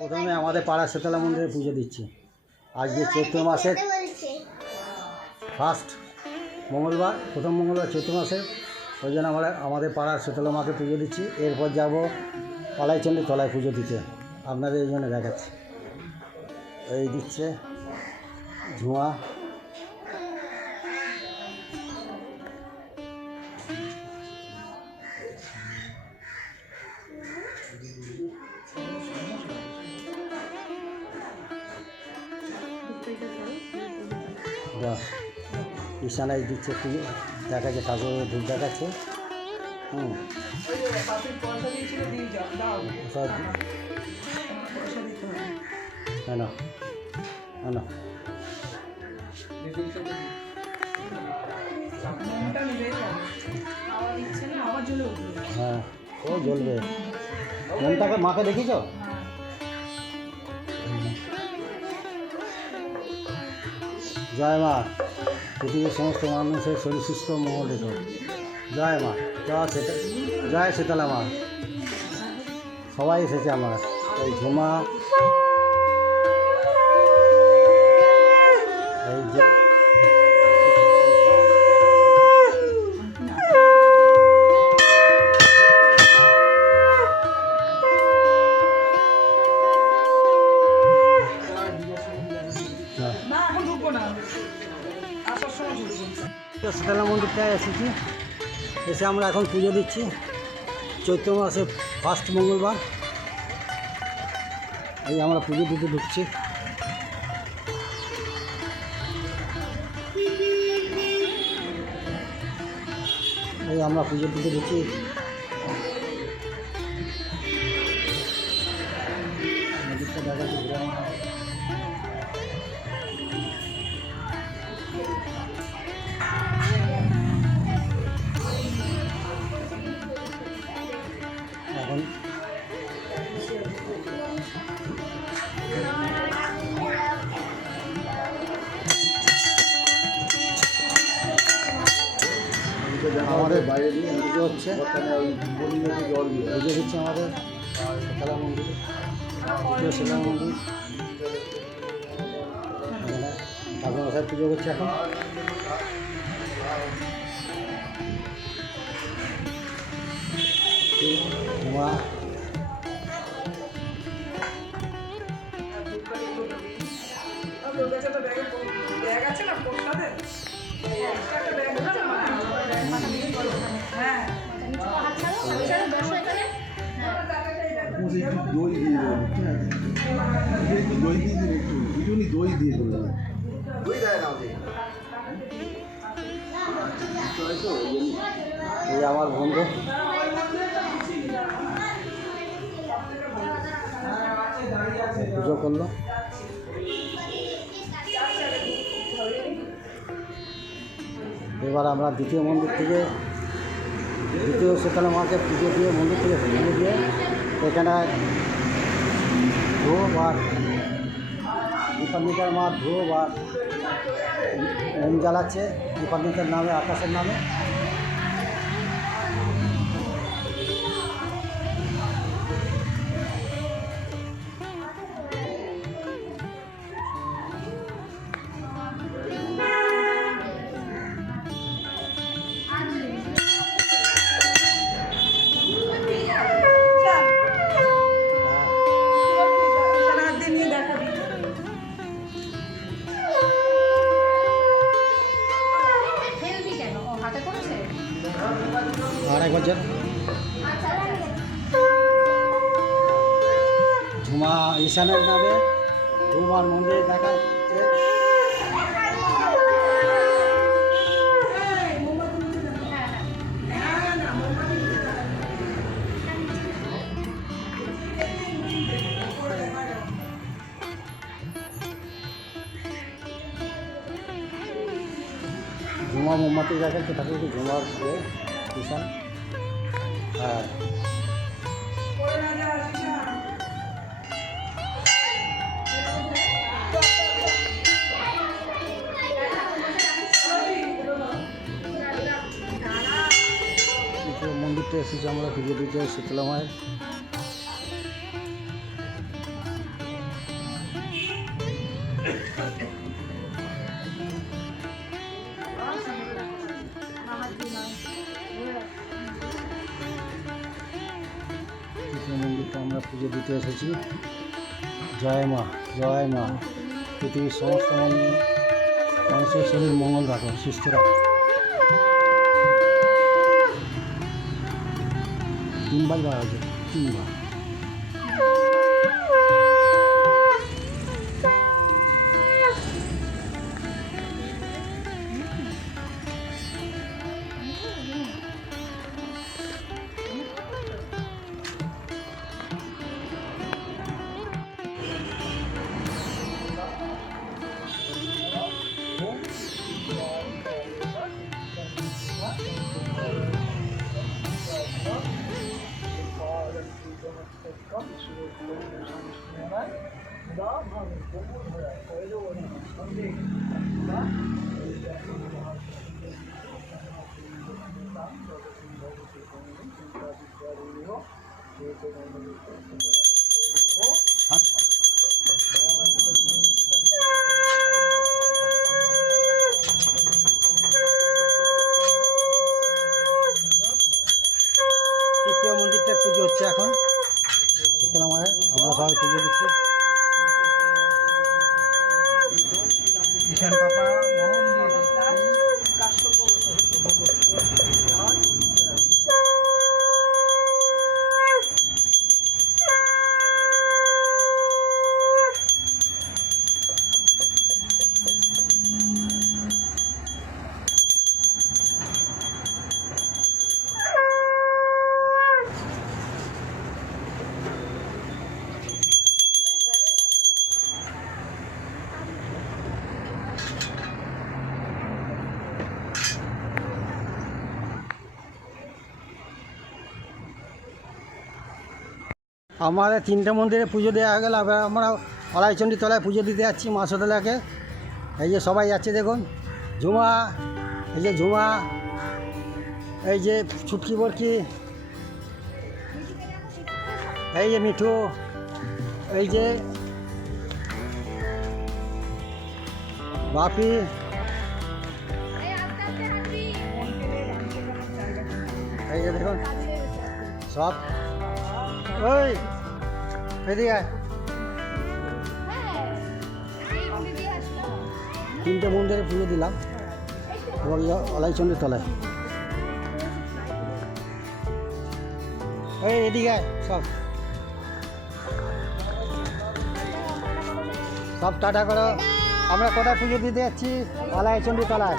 প্রথমে আমাদের পাড়া শীতলা মন্দিরে পুজো দিচ্ছি। আজকে চৈত্র মাসের ফার্স্ট মঙ্গলবার, প্রথম মঙ্গলবার চৈত্র মাসের, ওই জন্য আমরা আমাদের পাড়ার শীতলা মাকে পুজো দিচ্ছি। এরপর যাব পালাইচন্ডী তলায় পুজো দিতে, আপনাদের এই জন্য দেখাচ্ছি। এই দিচ্ছে ধোঁয়া, ঈশানায় দিচ্ছে, একটু দেখাচ্ছে, ঠাকুর ধূপ দেখাচ্ছে। কেন কেন হ্যাঁ, ও জ্বলবে। মনটাকে মাকে দেখিছ? জয় মা, পৃথিবীর সমস্ত মানুষের শরীর সুস্থ মঙ্গল রেখো। জয় মা, জয় শীতলা মা। সবাই এসেছে আমার, এই ঝুমা, এই যে শীতলা মন্দিরটায় এসেছি। এসে আমরা এখন পুজো দিচ্ছি। চৈত্র মাসের ফার্স্ট মঙ্গলবার, এই আমরা পুজো দিতে ঢুকছি। এই আমরা পুজো দিতে ঢুকছি। মন্দিরটা দেখাচ্ছি, এখন আমাদের বাইরে দিয়ে পুজো হচ্ছে, পুজো দিচ্ছে আমাদের শীতলা মন্দিরে, শীতলা মন্দির। ঠাকুর মশাই পুজো করছে এখন। মা দই দিয়ে দই দিয়ে করলাম। এই আমার বন্ধু, পুজো করলো। এবার আমরা দ্বিতীয় মন্দির থেকে, দ্বিতীয় শীতলা মাকে পুজো দিয়ে, মন্দির থেকে পুজো দিয়ে এখানে ধূপ আর দীপান্বিতার মা ধূপ আর মোম জ্বালাচ্ছে দীপান্বিতার নামে, আকাশের নামে। আর একবার ঝুমা ঈশানের নামে ঝুমার মন্দিরে দেখা যাচ্ছে। ঝুমা মোমবাতি দেখাচ্ছে ঠাকুরকে, ঝুমার ঈশান। আর মন্দিরটা এসেছি আমরা পুজো দিতে শীতলা মায়ের। তো আমরা পুজো দিতে এসেছি। জয় মা, জয় মা। পৃথিবীর সমস্ত মানুষের শরীর মঙ্গল রাখো, সুস্থ রাখো। 3 বার বাড়া হয়েছে, 3 বার। তৃতীয় মন্দিরটায় পুজো হচ্ছে এখন। শীতলা মায়ের আমরা সবাই পুজো দিচ্ছি। ঈশান পাপা মোহন দিয়ে আমাদের 3টে মন্দিরে পুজো দেওয়া হয়ে গেল। এবার আমরা আলাইচণ্ডী তলায় পুজো দিতে যাচ্ছি মা শীতলাকে। এই যে সবাই যাচ্ছে দেখুন, ঝুমা, এই যে ঝুমা, এই যে ছুটকি বরকি, এই যে মিঠু, এই যে বাপি, এই যে দেখুন সব। ওই এদিকে আয়। 3টে মন্দিরে পুজো দিলাম আলাইচণ্ডীর তলায়। এই এদিকে আয়, সব সব টাটা করো। আমরা কোথায় পুজো দিতে যাচ্ছি? আলাইচণ্ডীর তলায়।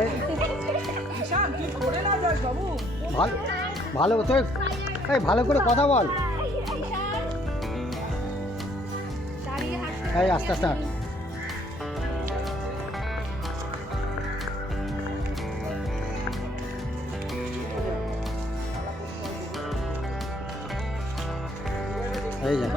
এই ভালো তো, এই ভালো করে কথা বল। এই আস্তে আস্তে হাঁট। এই যা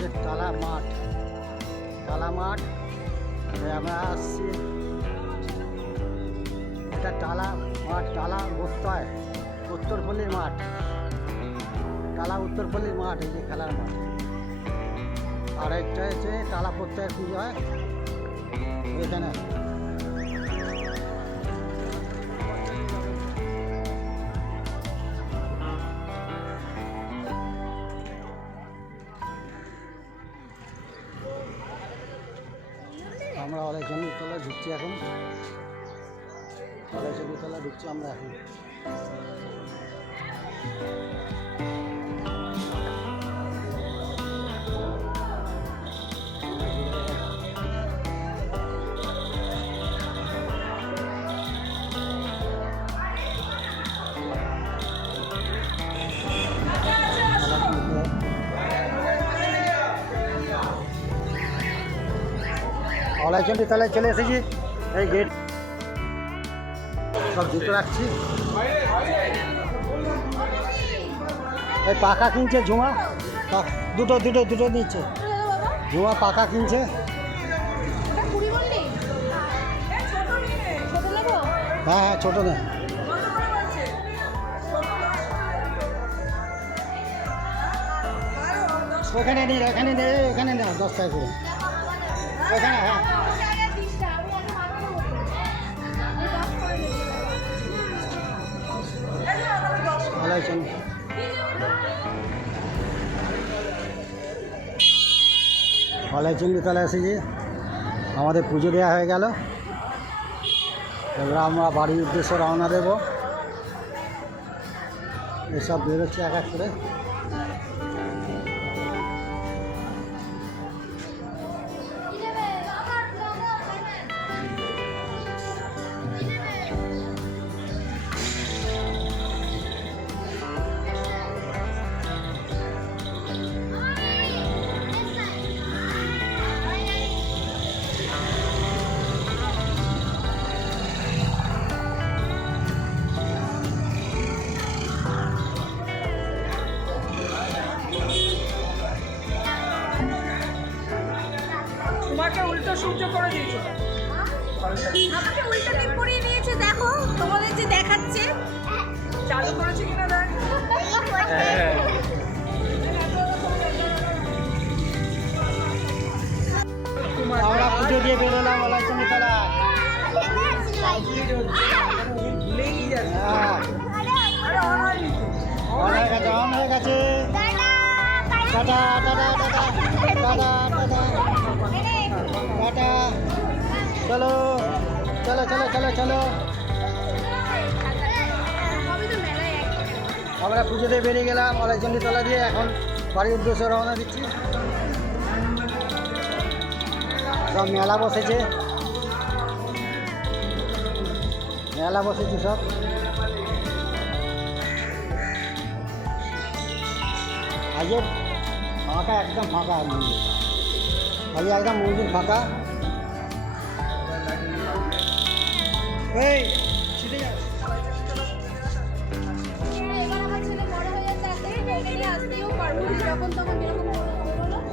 যে টালা মাঠ, টালা মাঠ আমরা আসছি। এটা টালা মাঠ, টালা বস্তায় উত্তরপল্লীর মাঠ, টালা উত্তরপল্লীর মাঠ। এই যে খেলার মাঠ। আর একটা হচ্ছে টালা প্রত্যয়ের পুজো হয় এখানে। আমরা আলাইচণ্ডীর তলায় ঢুকছি এখন। আলাইচণ্ডীর তলায় ঢুকছি আমরা এখন। আলাইচণ্ডী তলায় চলে এসেছি। এই গেট সব জুতো রাখছি। এই পাকা কিনছে ঝুমা, দুটো দুটো দুটো নিচ্ছে। ঝুমা পাকা কিনছে। হ্যাঁ হ্যাঁ, ছোটো না। ওখানে নেই, এখানে নেই, এখানে নেই, 10 টাকা করে ওখানে। হ্যাঁ আলাইকুম। আলাইচন্ডী তলায় এসেছি, আমাদের পুজো দেওয়া হয়ে গেল। এবার আমরা বাড়ির উদ্দেশ্যে রওনা দেব। এসব বেরোচ্ছে এক এক করে। তোমাকে উল্টো সূর্য করে দিয়েছো, আমাকে উল্টো টিপ পরিয়ে নিয়েছে। দেখো তোমাদের যে দেখাচ্ছে, চালু করেছে কিনা দেখ। আমরা পুজো দিয়ে বেরোলাম আলাইচন্ডী তলা। ভুলেই যাচ্ছে। হ্যাঁ, আরে অনলাইন অন হয়ে গেছে, অন হয়ে গেছে। Tata tata tata tata tata tata. চলো চলো চলো চলো চলো। আমরা পুজো দিয়ে বেরিয়ে গেলাম আলাইচন্ডী তলা দিয়ে। এখন বাড়ির উদ্দেশ্যে রওনা দিচ্ছি। সব মেলা বসেছে, মেলা বসেছে সব। আজকে ফাঁকা, একদম ফাঁকা মন্দির। আজকে একদম মন্দির ফাঁকা। এই ছিটে যা। এবার আমার ছেলে বড় হয়ে যাচ্ছে, আজকে আসতেও পারবো না। যখন তখন এরকম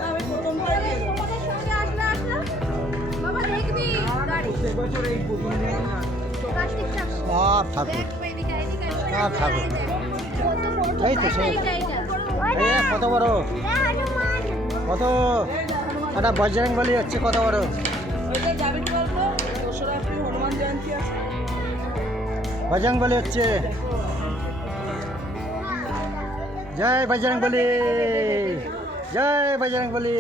আমি প্রথমবার তোমাদের সঙ্গে আসলে বাবা দেখবি গাড়ি প্রত্যেক বছর এই প্রথম দিন না কার্তিক ঠাকুর। সব ঠাকুর, এদিকে এদিকে সব ঠাকুর। এই তো সেই এই কত বড়, কত একটা বজরং বলি হচ্ছে, কত বড়। ওইটা যাবি কি বলতো, 2রা এপ্রিল হনুমান জয়ন্তী আছে। বজরং বলি হচ্ছে। জয় বজরং বলি, জয় বজরং বলি।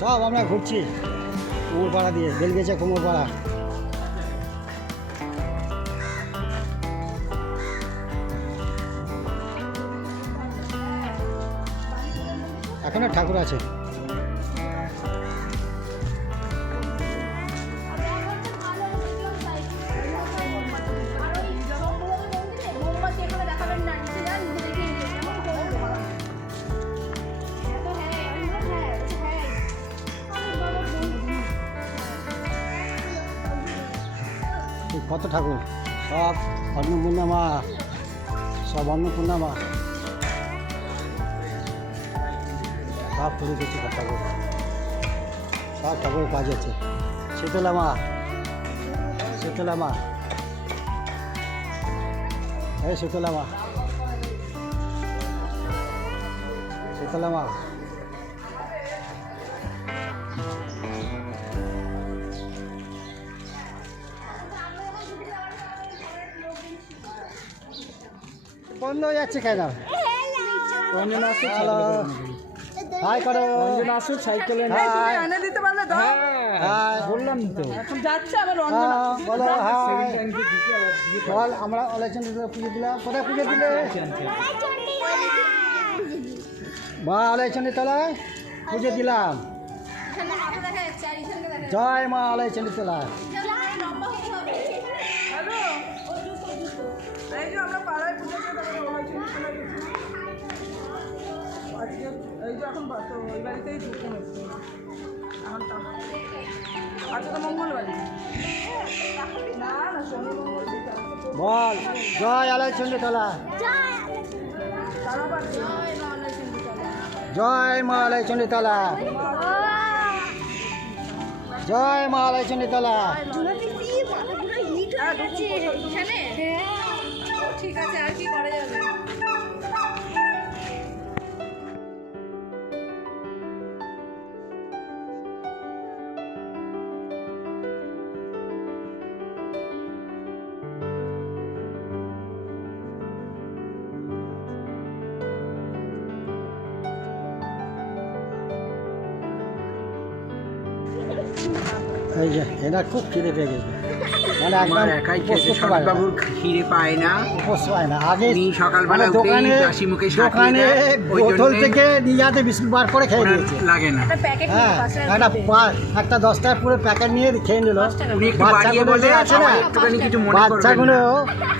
সব আমরা ঘুরছি কুমোরপাড়া দিয়ে, বেলগেছে কুমোরপাড়া। এখনো ঠাকুর আছে। কত ঠাকুর, সব অন্নপূর্ণা মা, সব অন্নপূর্ণা মা, সব পুরো কিছু ঠাকুর, সব ঠাকুরের কাজ আছে। শীতলা মা, শীতলা মা, এই শীতলা মা, শীতলা মা। বন্ধ হয়ে যাচ্ছে কেন? হ্যালো, হাই করো। তুমি এনে দিতে পারলে দাও। হাই বললাম তো এখন যাচ্ছে আবার রঞ্জন আসছে। বলো হাই। বল, আমরা আলাইচন্ডী পুজো দিলাম। কোথায় পুজো দিলে? মা আলাইচন্ডী তলায় পুজো দিলাম। জয় মা আলাইচন্ডী তলায়। হ্যালো, এই যে আমরা পাড়ায় পুজো করে তারপরে আজকে এই যে এখন তো ওই বাড়িতেই ঢুকুন একটু এখন তো আজকে তো মঙ্গলবারই না না শনি মঙ্গল দিতে বল জয় আলাইচন্ডী তলা, জয় মা আলাইচন্ডী তলা, জয় মা আলাইচন্ডী তলা। ঠিক আছে, আর কি করা যাবে? এই যে এনার খুব খিদে পেয়ে গেছে, মানে আমার একদম একাই উপোস খেতে করতে পারে না। সৎবাবুর খিদে পায় না। উপোস পায় না। আগে উনি সকালবেলা মানে উঠেই দোকানে হাসি মুখে সাঁটিয়ে দোকানে দেয়, ওই বোতল জন্যে থেকে নিয়ে যাতে বিস্কুট বার করে খেয়ে ওনার দিয়েছে। লাগে না। প্যাকেট হ্যাঁ একটা 10 টাকা পুরো প্যাকেট নিয়ে খেয়ে নিল। উনি একটু বাড়িয়ে বাচ্চাগুলো বলে যে আছে না, আমার একটুখানি কিছু মনে করবেন বাচ্চাগুলো না।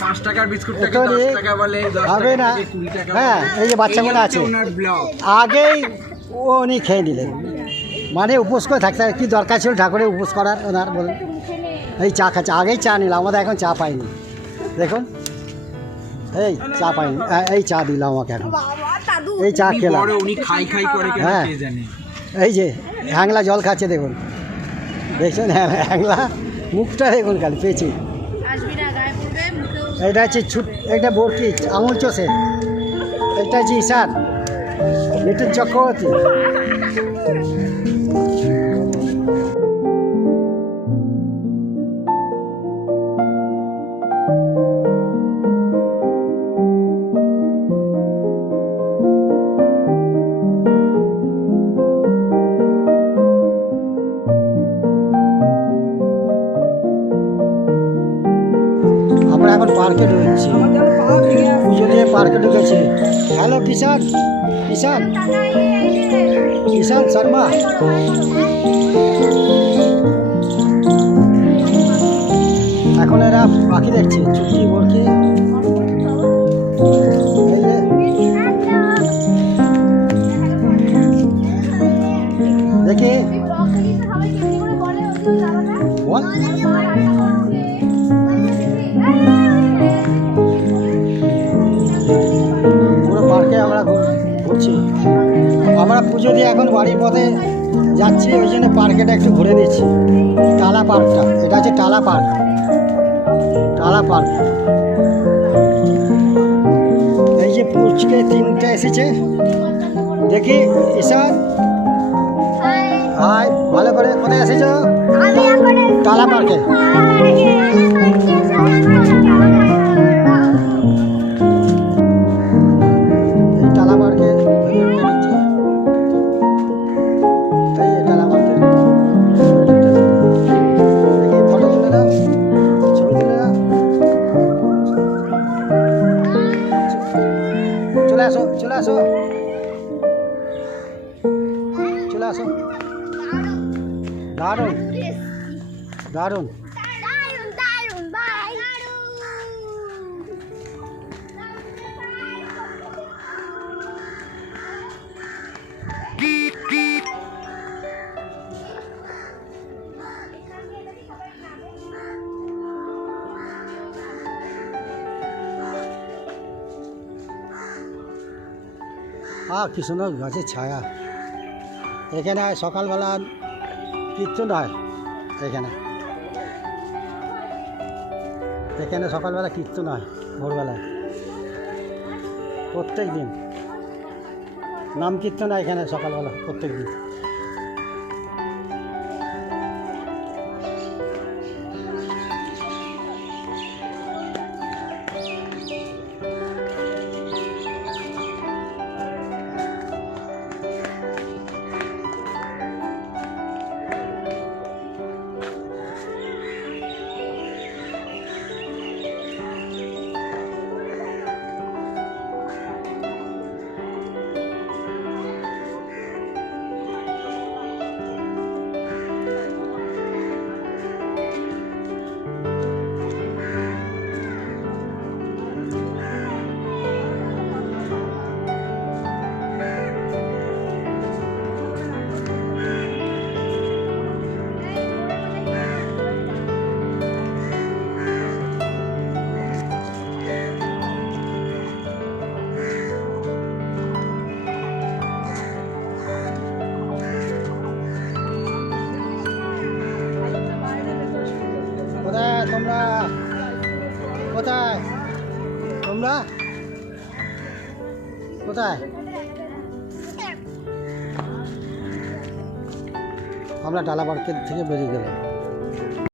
5 টাকার বিস্কুটটাকে একটু 10 টাকা বলে, 10 হবে টাকা না। থেকে 20 টাকা হ্যাঁ, বলে। এই যে বাচ্চাগুলো এই আছে। হচ্ছে ওনার ব্লগ। আগেই উনি খেয়ে নিলেন, মানে উপোস করে থাকতে কি দরকার ছিল ঠাকুরের উপোস করার ওনার বলেন। এই চা খাচ্ছে, আগেই চা নিলাম, আমাদের এখন চা পাইনি। দেখুন এই চা পাইনি, এই চা দিলাম আমাকে এখন, এই চা উনি খেলাম। বড়, উনি খাই করে কেন হ্যাঁ। কে জানে। এই যে হ্যাংলা জল খাচ্ছে দেখুন, দেখছেন হ্যাংলা মুখটা দেখুন খালি পেয়েছি। আসবি না, গায়ে পড়বে, মুখেও এটা হচ্ছে এটা বরকি আঙুল চষে, এটা হচ্ছে ঈশান মিঠুন চক্রবর্তী। আমরা এখন পার্কে ঢুকছি, আমার যেন পা ভেঙে আসছে। পুজো দিয়ে পার্কে ঢুকেছি। হ্যালো কিষান, কিষান কিষান শর্মা। এখন এরা পাখি দেখছে, চুটকি বরকি। এই যে দেখি বল, পুরো পার্কে আমরা ঘুরছি। আমরা পুজো দিয়ে এখন বাড়ির পথে যাচ্ছি, ওই জন্য পার্কেটা একটু ঘুরে দিচ্ছি। টালা পার্কটা, এটা হচ্ছে টালা পার্ক, টালা পার্ক। এই যে পুচকে 3টে এসেছে, দেখি ঈশান হাই, ভালো করে কোথায় এসেছো? টালা পার্কে। এই টালা পার্কে দেখি ফটো তুলে দাও, ছবি তুলে দাও। চলে আসো, চলে আসো, চলে আসো। দারুণ দারুণ। কি সুন্দর গাছের ছায়া। এখানে সকালবেলা কীর্তন হয়, এখানে সকালবেলা কীর্তন হয় ভোরবেলায়, প্রত্যেক দিন নাম কীর্তন হয় এখানে সকালবেলা প্রত্যেক দিন। কোথায় তোমরা কোথায়? আমরা ডালা মার্কেট থেকে বেরিয়ে গেলাম।